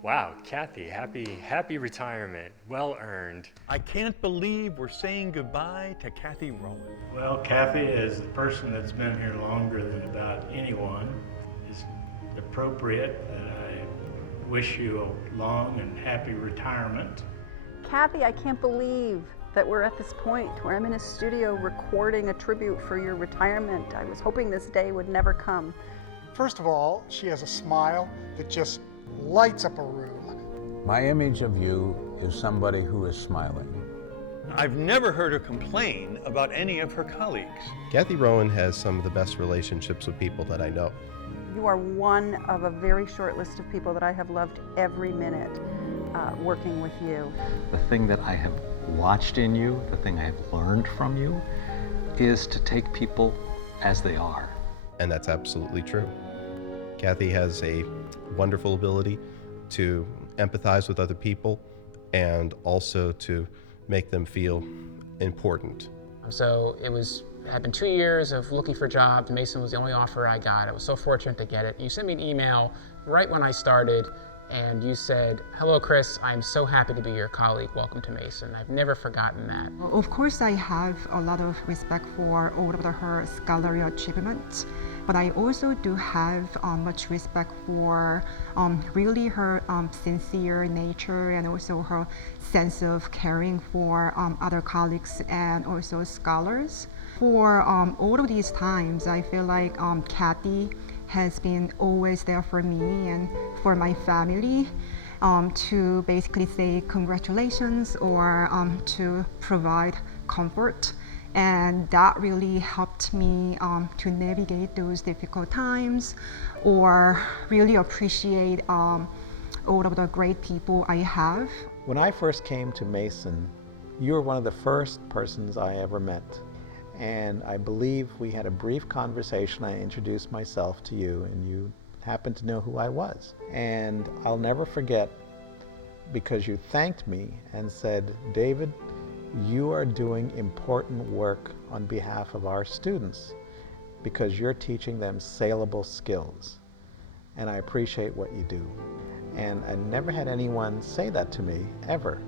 Wow, Kathy, happy retirement. Well earned. I can't believe we're saying goodbye to Kathy Rowan. Well, Kathy, as the person that's been here longer than about anyone, it's appropriate that I wish you a long and happy retirement. Kathy, I can't believe that we're at this point where I'm in a studio recording a tribute for your retirement. I was hoping this day would never come. First of all, she has a smile that just lights up a room. My image of you is somebody who is smiling. I've never heard her complain about any of her colleagues. Kathy Rowan has some of the best relationships with people that I know. You are one of a very short list of people that I have loved every minute working with you. The thing that I have watched in you, the thing I have learned from you, is to take people as they are. And that's absolutely true. Kathy has a wonderful ability to empathize with other people and also to make them feel important. So had been 2 years of looking for jobs. Mason was the only offer I got. I was so fortunate to get it. You sent me an email right when I started, and you said, "Hello, Chris, I'm so happy to be your colleague. Welcome to Mason." I've never forgotten that. Of course, I have a lot of respect for all of her scholarly achievements, but I also do have much respect for really her sincere nature and also her sense of caring for other colleagues and also scholars. For all of these times, I feel like Kathy has been always there for me and for my family, to basically say congratulations or to provide comfort. And that really helped me to navigate those difficult times or really appreciate all of the great people I have. When I first came to Mason, you were one of the first persons I ever met. And I believe we had a brief conversation. I introduced myself to you, and you happened to know who I was. And I'll never forget, because you thanked me and said, "David, you are doing important work on behalf of our students because you're teaching them saleable skills. And I appreciate what you do." And I never had anyone say that to me, ever.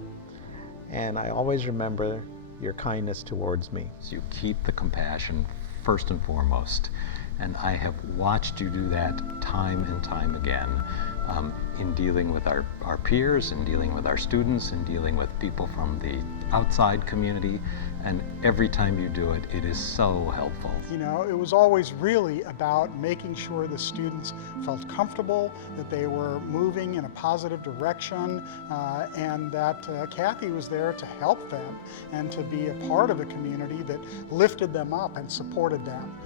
And I always remember your kindness towards me. You keep the compassion first and foremost, and I have watched you do that time and time again in dealing with our peers, in dealing with our students, in dealing with people from the outside community, and every time you do it, it is so helpful. You know, it was always really about making sure the students felt comfortable, that they were moving in a positive direction, and that Kathy was there to help them and to be a part of a community that lifted them up and supported them.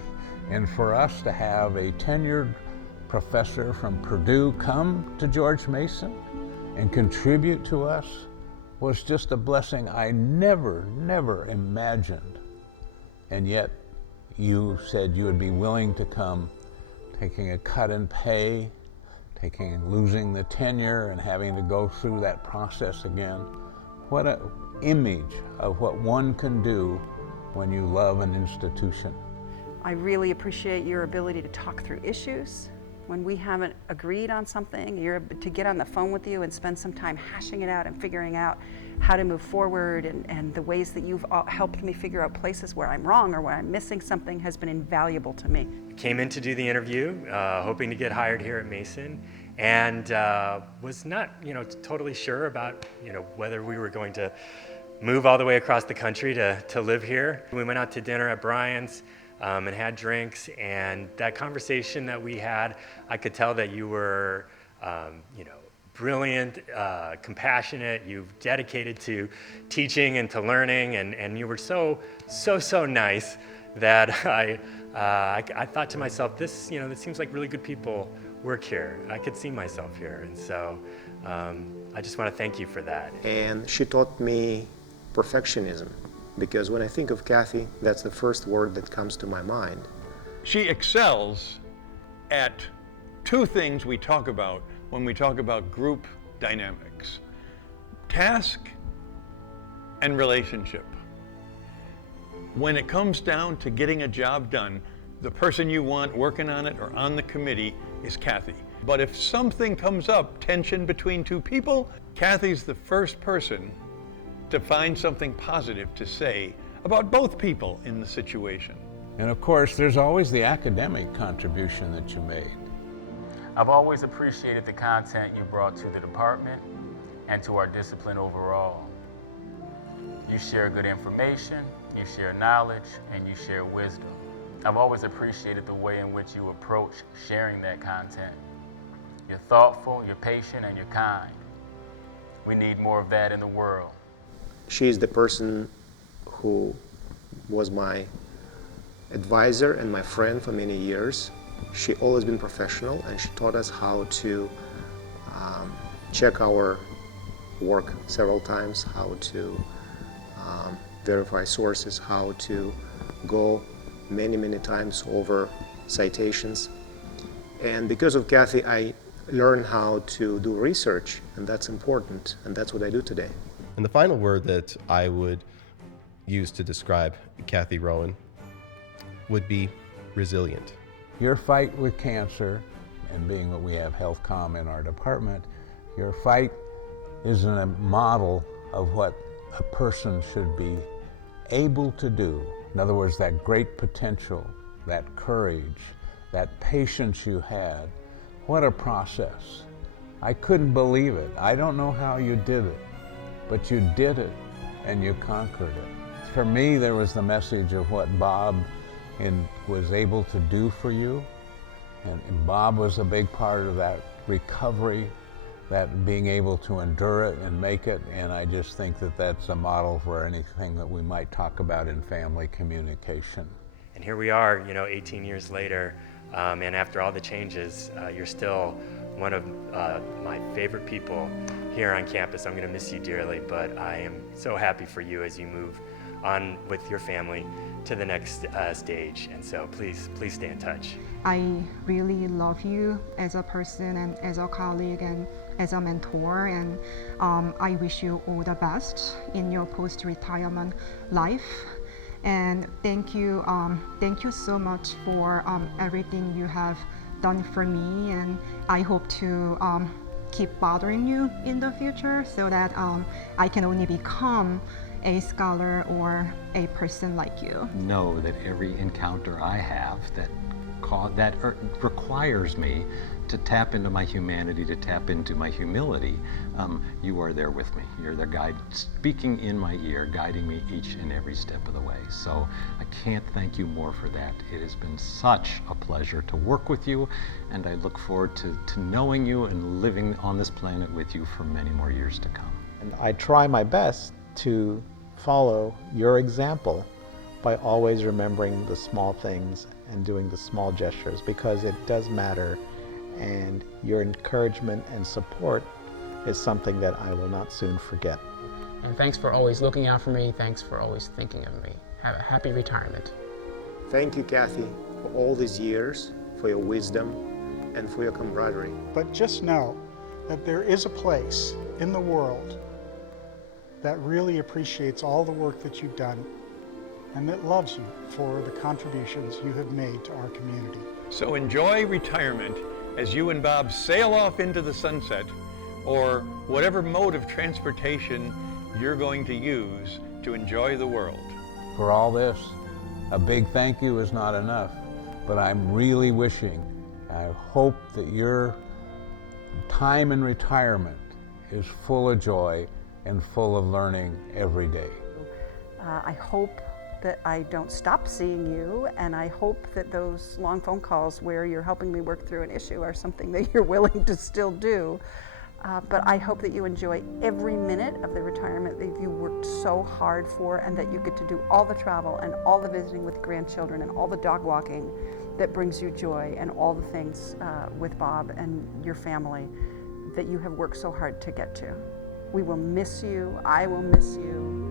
And for us to have a tenured professor from Purdue come to George Mason and contribute to us was just a blessing I never imagined. And yet you said you would be willing to come, taking a cut in pay, losing the tenure and having to go through that process again. What an image of what one can do when you love an institution. I really appreciate your ability to talk through issues. When we haven't agreed on something, you're able to get on the phone with you and spend some time hashing it out and figuring out how to move forward, and the ways that you've helped me figure out places where I'm wrong or where I'm missing something has been invaluable to me. Came in to do the interview, hoping to get hired here at Mason, and was not, totally sure about, whether we were going to move all the way across the country to live here. We went out to dinner at Brian's and had drinks, and that conversation that we had, I could tell that you were, brilliant, compassionate, you've dedicated to teaching and to learning, and you were so nice that I thought to myself, this seems like really good people work here. I could see myself here, and so I just want to thank you for that. And she taught me perfectionism, because when I think of Kathy, that's the first word that comes to my mind. She excels at two things we talk about when we talk about group dynamics: task and relationship. When it comes down to getting a job done, the person you want working on it or on the committee is Kathy. But if something comes up, tension between two people, Kathy's the first person to find something positive to say about both people in the situation. And of course, there's always the academic contribution that you made. I've always appreciated the content you brought to the department and to our discipline overall. You share good information, you share knowledge, and you share wisdom. I've always appreciated the way in which you approach sharing that content. You're thoughtful, you're patient, and you're kind. We need more of that in the world. She's the person who was my advisor and my friend for many years. She always been professional, and she taught us how to check our work several times, how to verify sources, how to go many times over citations. And because of Kathy, I learned how to do research, and that's important, and that's what I do today. And the final word that I would use to describe Kathy Rowan would be resilient. Your fight with cancer, and being that we have HealthComm in our department, your fight is a model of what a person should be able to do. In other words, that great potential, that courage, that patience you had. What a process. I couldn't believe it. I don't know how you did it, but you did it and you conquered it. For me, there was the message of what Bob was able to do for you. And Bob was a big part of that recovery, that being able to endure it and make it. And I just think that that's a model for anything that we might talk about in family communication. And here we are, 18 years later, and after all the changes, you're still one of my favorite people here on campus. I'm going to miss you dearly, but I am so happy for you as you move on with your family to the next stage. And so please stay in touch. I really love you as a person and as a colleague and as a mentor, and I wish you all the best in your post-retirement life. And thank you so much for everything you have done for me, and I hope to keep bothering you in the future so that I can only become a scholar or a person like you. Know that every encounter I have that requires me to tap into my humanity, to tap into my humility, you are there with me. You're the guide, speaking in my ear, guiding me each and every step of the way. So I can't thank you more for that. It has been such a pleasure to work with you, and I look forward to knowing you and living on this planet with you for many more years to come. And I try my best to follow your example by always remembering the small things and doing the small gestures, because it does matter, and your encouragement and support is something that I will not soon forget. And thanks for always looking out for me. Thanks for always thinking of me. Have a happy retirement. Thank you, Kathy, for all these years, for your wisdom, and for your camaraderie. But just know that there is a place in the world that really appreciates all the work that you've done and that loves you for the contributions you have made to our community. So enjoy retirement as you and Bob sail off into the sunset, or whatever mode of transportation you're going to use to enjoy the world. For all this, a big thank you is not enough, but I'm really wishing, I hope that your time in retirement is full of joy and full of learning every day. I hope that I don't stop seeing you, and I hope that those long phone calls where you're helping me work through an issue are something that you're willing to still do. But I hope that you enjoy every minute of the retirement that you worked so hard for, and that you get to do all the travel and all the visiting with grandchildren and all the dog walking that brings you joy, and all the things with Bob and your family that you have worked so hard to get to. We will miss you. I will miss you.